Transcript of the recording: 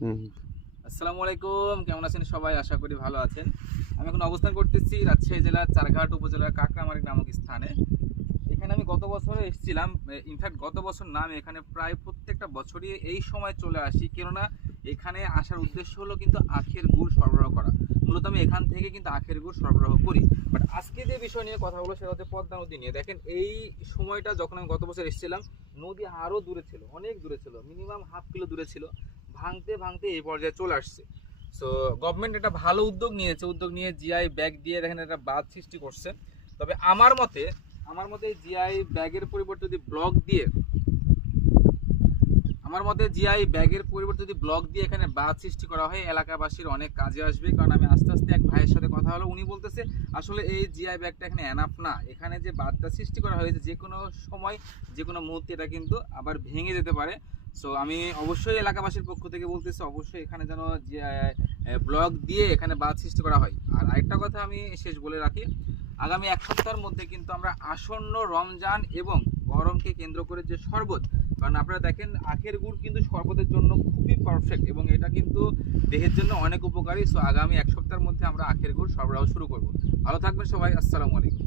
হুম। আসসালামু আলাইকুম, কেমন আছেন সবাই? আশা করি ভালো আছেন। আমি এখন অবস্থান করতেছি রাজশাহী জেলার চারঘাট উপজেলার কাকরামারি নামক স্থানে। এখানে আমি গত বছরে এসেছিলাম। ইনফ্যাক্ট গত বছর না, আমি এখানে প্রায় প্রত্যেকটা বছরই এই সময় চলে আসি, কেননা এখানে আসার উদ্দেশ্য হলো কিন্তু আখের গুড় সরবরাহ করা। মূলত আমি এখান থেকে কিন্তু আখের গুড় সরবরাহ করি। বাট আজকে যে বিষয় নিয়ে কথা হলো সেটা হচ্ছে পদ্মা নদী নিয়ে। দেখেন, এই সময়টা যখন আমি গত বছর এসেছিলাম, নদী আরো দূরে ছিল, অনেক দূরে ছিল, মিনিমাম হাফ কিলো দূরে ছিল। ভাঙতে ভাঙতে এই পর্যায়ে চলে আসছে। সো গভর্নমেন্ট একটা ভালো উদ্যোগ নিয়েছে, উদ্যোগ নিয়ে জিআই ব্যাগ দিয়ে দেখেন একটা বাঁধ সৃষ্টি করছে। তবে আমার মতে জিআই ব্যাগের পরিবর্তে যদি ব্লক দিয়ে আমার মতে জিআই ব্যাগের পরিবর্তে যদি ব্লক দিয়ে এখানে বাঁধ সৃষ্টি করা হয়, এলাকাবাসীর অনেক কাজে আসবে। কারণ আমি আস্তে আস্তে এক ভাইয়ের সাথে কথা হলো, উনি বলতেছে আসলে এই জিআই ব্যাগটা এখানে এনাফ না। এখানে যে বাঁধটা সৃষ্টি করা হয়েছে, যে কোনো সময় যে কোনো মুহূর্তে এটা কিন্তু আবার ভেঙে যেতে পারে। সো আমি অবশ্যই এলাকাবাসীর পক্ষ থেকে বলতেছি, অবশ্যই এখানে যেন যে ব্লক দিয়ে এখানে বাঁধ সৃষ্টি করা হয়। আর আরেকটা কথা আমি শেষ বলে রাখি, আগামী এক সপ্তাহের মধ্যে কিন্তু আমরা আসন্ন রমজান এবং গরমকে কেন্দ্র করে যে শরবত, কারণ আপনারা দেখেন আখের গুড় কিন্তু শরবতের জন্য খুবই পারফেক্ট এবং এটা কিন্তু দেহের জন্য অনেক উপকারী। সো আগামী এক সপ্তাহের মধ্যে আমরা আখের গুড় সরবরাহ শুরু করব। ভালো থাকবেন সবাই, আসসালামু আলাইকুম।